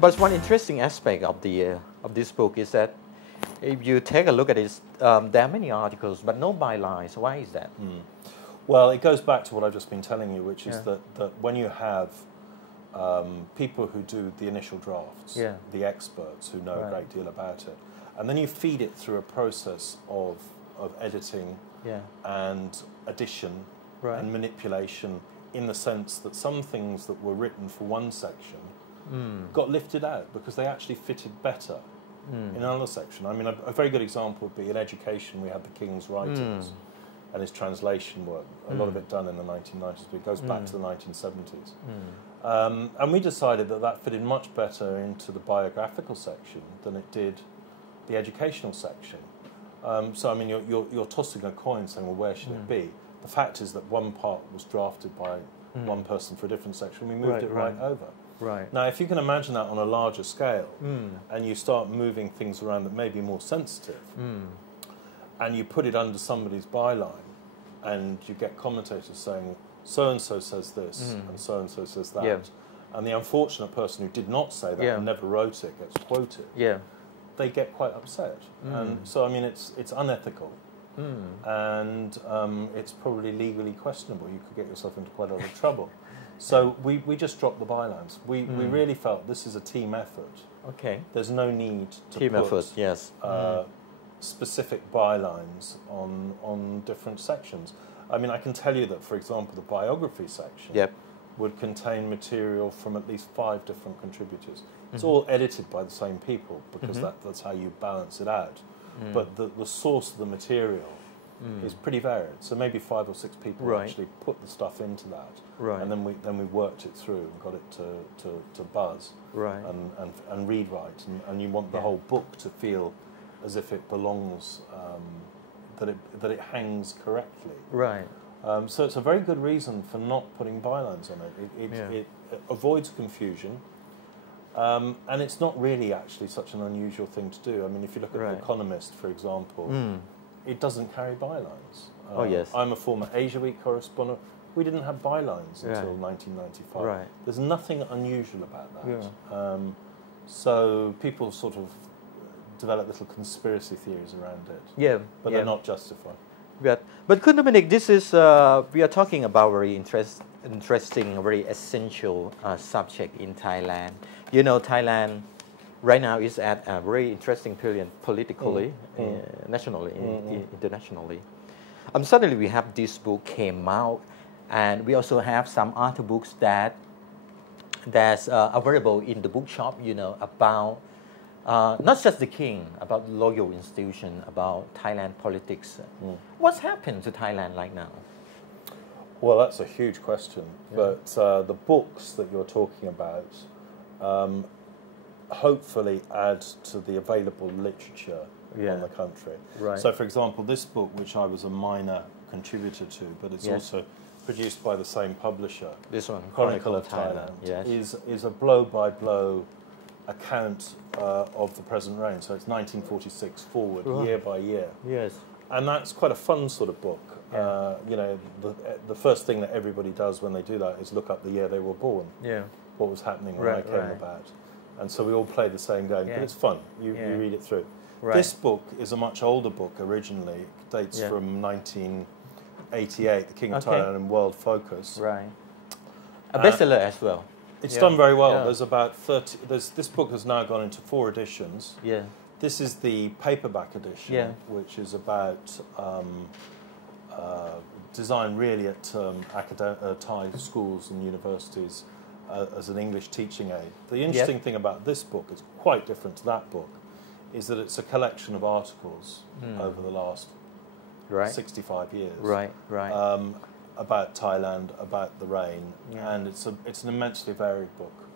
But one interesting aspect of this book is that if you take a look at it, there are many articles, but no bylines. Why is that? Well, it goes back to what I've just been telling you, which is that when you have people who do the initial drafts, the experts who know a great deal about it, and then you feed it through a process of editing and addition and manipulation, in the sense that some things that were written for one section got lifted out because they actually fitted better in another section. I mean, a very good example would be in education. We had the King's writings and his translation work, a lot of it done in the 1990s, but it goes back to the 1970s. And we decided that that fitted much better into the biographical section than it did the educational section. So, I mean, you're tossing a coin saying, well, where should it be? The fact is that one part was drafted by one person for a different section. We moved it right over. Now, if you can imagine that on a larger scale, and you start moving things around that may be more sensitive, and you put it under somebody's byline, and you get commentators saying, so-and-so says this, and so-and-so says that, and the unfortunate person who did not say that and never wrote it gets quoted, they get quite upset. And so, I mean, it's unethical. And it's probably legally questionable. You could get yourself into quite a lot of trouble. So we just dropped the bylines. We really felt this is a team effort. Okay. There's no need to put specific bylines on different sections. I mean, I can tell you that, for example, the biography section would contain material from at least 5 different contributors. It's all edited by the same people, because that's how you balance it out. But the source of the material is pretty varied. So maybe 5 or 6 people actually put the stuff into that, and then we worked it through and got it to buzz and read right. And you want the whole book to feel as if it belongs, that it hangs correctly. So it's a very good reason for not putting bylines on it. It avoids confusion. And it's not really actually such an unusual thing to do. I mean, if you look at The Economist, for example, it doesn't carry bylines. I'm a former Asia Week correspondent. We didn't have bylines until 1995. There's nothing unusual about that. So people sort of develop little conspiracy theories around it. But they're not justified. But Kun Dominic, this is, we are talking about very interesting, very essential subject in Thailand. You know, Thailand right now is at a very interesting period politically, nationally, internationally. Suddenly we have this book came out, and we also have some other books that's available in the bookshop, you know, about not just the king, about local institution, about Thailand politics. What's happened to Thailand right now? Well, that's a huge question. But the books that you're talking about hopefully add to the available literature on the country. So, for example, this book, which I was a minor contributor to, but it's also produced by the same publisher, this one, Chronicle of Thailand, is a blow-by-blow account of the present reign. So it's 1946 forward, year by year. And that's quite a fun sort of book. You know, the first thing that everybody does when they do that is look up the year they were born. What was happening when I came about. And so we all play the same game, but it's fun. You read it through. This book is a much older book originally. It dates from 1988, The King of Thailand and World Focus. A bestseller as well. It's done very well. There's about 30. This book has now gone into 4 editions. This is the paperback edition, which is about designed really at Thai schools and universities as an English teaching aid. The interesting thing about this book, it's quite different to that book, is that it's a collection of articles over the last 65 years. About Thailand, about the reign, and it's an immensely varied book.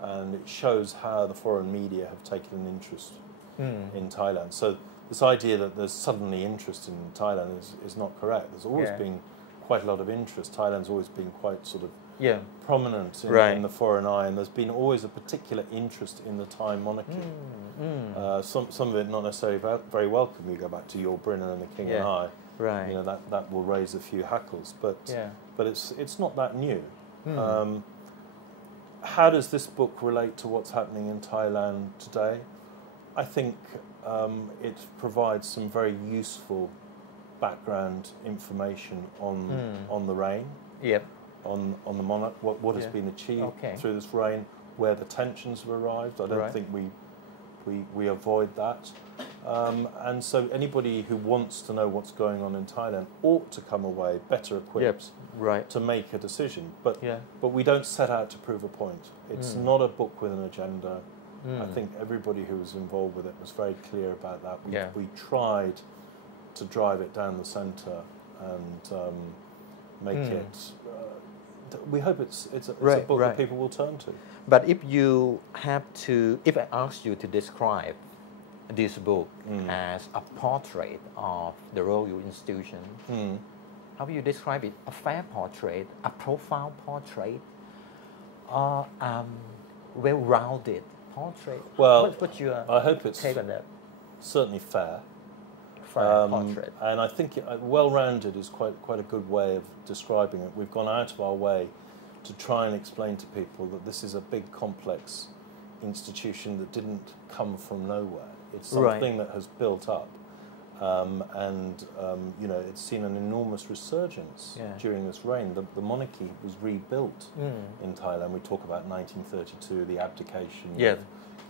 And it shows how the foreign media have taken an interest in Thailand. So this idea that there's suddenly interest in Thailand is not correct. There's always been quite a lot of interest. Thailand's always been quite sort of prominent in the foreign eye, and there's been always a particular interest in the Thai monarchy. Some of it not necessarily very welcome. You go back to Your Britain and the King and I. You know, that will raise a few hackles, but it's not that new. how does this book relate to what's happening in Thailand today? I think it provides some very useful background information on the reign, on the monarch, what has been achieved through this reign, where the tensions have arrived. I don't think we avoid that. And so anybody who wants to know what's going on in Thailand ought to come away better equipped to make a decision. But we don't set out to prove a point. It's not a book with an agenda. I think everybody who was involved with it was very clear about that. We tried to drive it down the centre and make it. We hope it's a book that people will turn to. But if you have to, if I ask you to describe this book as a portrait of the royal institution, how will you describe it? A fair portrait, a profile portrait, or well-rounded portrait? Well, what's your I hope it's take on that? Certainly fair. Portrait. And I think well-rounded is quite a good way of describing it. We've gone out of our way to try and explain to people that this is a big, complex institution that didn't come from nowhere. It's something that has built up, and it's seen an enormous resurgence during this reign. The monarchy was rebuilt in Thailand. We talk about 1932, the abdication of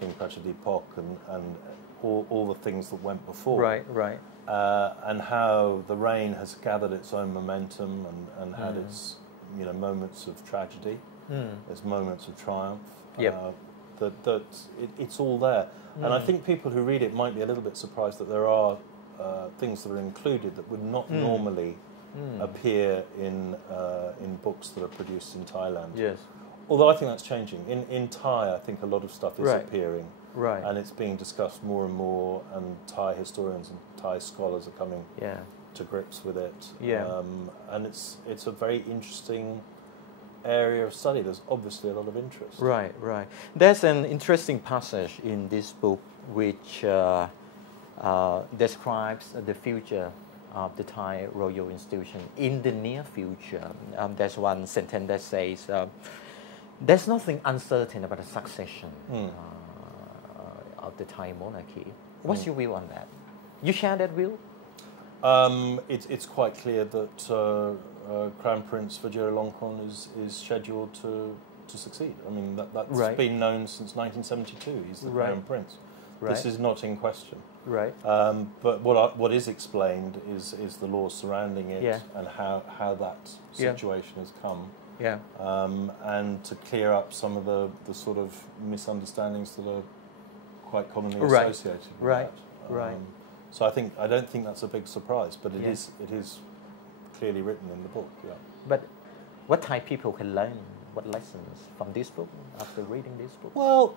King Prachadipok, and all the things that went before. And how the reign has gathered its own momentum and had its moments of tragedy, its moments of triumph. It's all there. And I think people who read it might be a little bit surprised that there are things that are included that would not normally appear in books that are produced in Thailand. Although I think that's changing. In Thai, I think a lot of stuff is appearing. And it's being discussed more and more, and Thai historians and Thai scholars are coming to grips with it. And it's a very interesting area of study. There's obviously a lot of interest. There's an interesting passage in this book which describes the future of the Thai royal institution in the near future. There's one sentence that says, there's nothing uncertain about the succession of the Thai monarchy. What's your view on that? You share that view? It's quite clear that Crown Prince Vajiralongkorn is scheduled to succeed. I mean, that's been known since 1972. He's the Crown Prince. This is not in question. But what is explained is the laws surrounding it and how that situation has come. And to clear up some of the sort of misunderstandings that are quite commonly associated with that. So I don't think that's a big surprise, but it is clearly written in the book. But what Thai people can learn, what lessons from this book after reading this book? Well,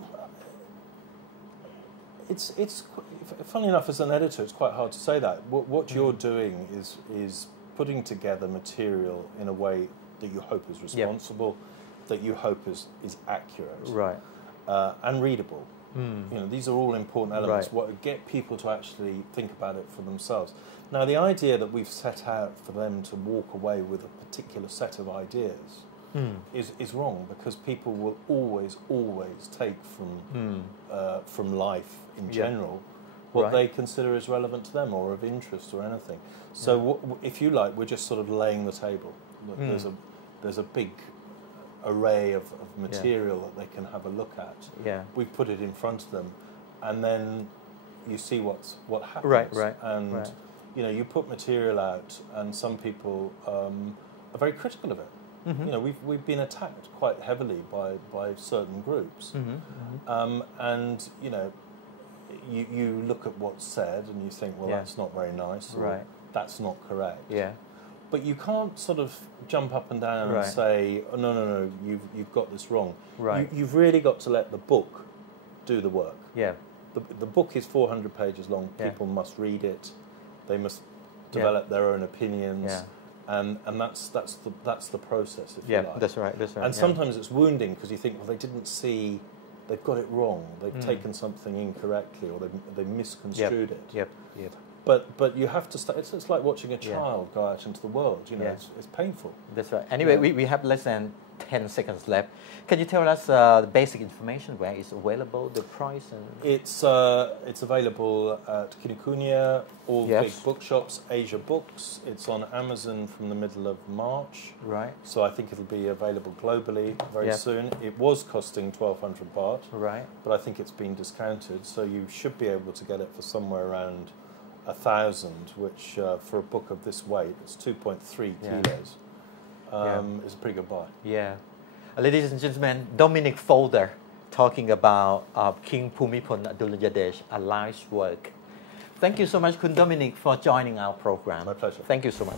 it's funny enough, as an editor, it's quite hard to say that. What you're doing is putting together material in a way that you hope is responsible, that you hope is accurate, and readable. These are all important elements. What get people to actually think about it for themselves. Now, the idea that we've set out for them to walk away with a particular set of ideas is wrong, because people will always take from life in general what they consider is relevant to them or of interest or anything. So, if you like, we're just sort of laying the table. There's a big array of material that they can have a look at. We've put it in front of them, and then you see what happens. And you put material out, and some people are very critical of it. We've been attacked quite heavily by certain groups, and you look at what's said and you think, well, that's not very nice, or that's not correct. But you can't sort of jump up and down and say, oh, no, you've got this wrong. You've really got to let the book do the work. The book is 400 pages long. People must read it. They must develop their own opinions. And that's the process, if you like. That's right. And sometimes it's wounding, because you think, well, they didn't see, they've got it wrong. They've taken something incorrectly, or they misconstrued it. But you have to start. It's like watching a child go out into the world. It's painful. That's right. Anyway, we have less than 10 seconds left. Can you tell us the basic information, where it's available, the price? And it's available at Kinokuniya, all big bookshops, Asia Books. It's on Amazon from the middle of March. Right. So I think it'll be available globally very soon. It was costing 1,200 baht. Right. But I think it's been discounted, so you should be able to get it for somewhere around 1,000, which for a book of this weight, it's 2.3 kilos. Is a pretty good buy. Yeah. Ladies and gentlemen, Dominic Folder talking about King Bhumibol Adulyadej, a life's work. Thank you so much, Kun Dominic, for joining our program. My pleasure. Thank you so much.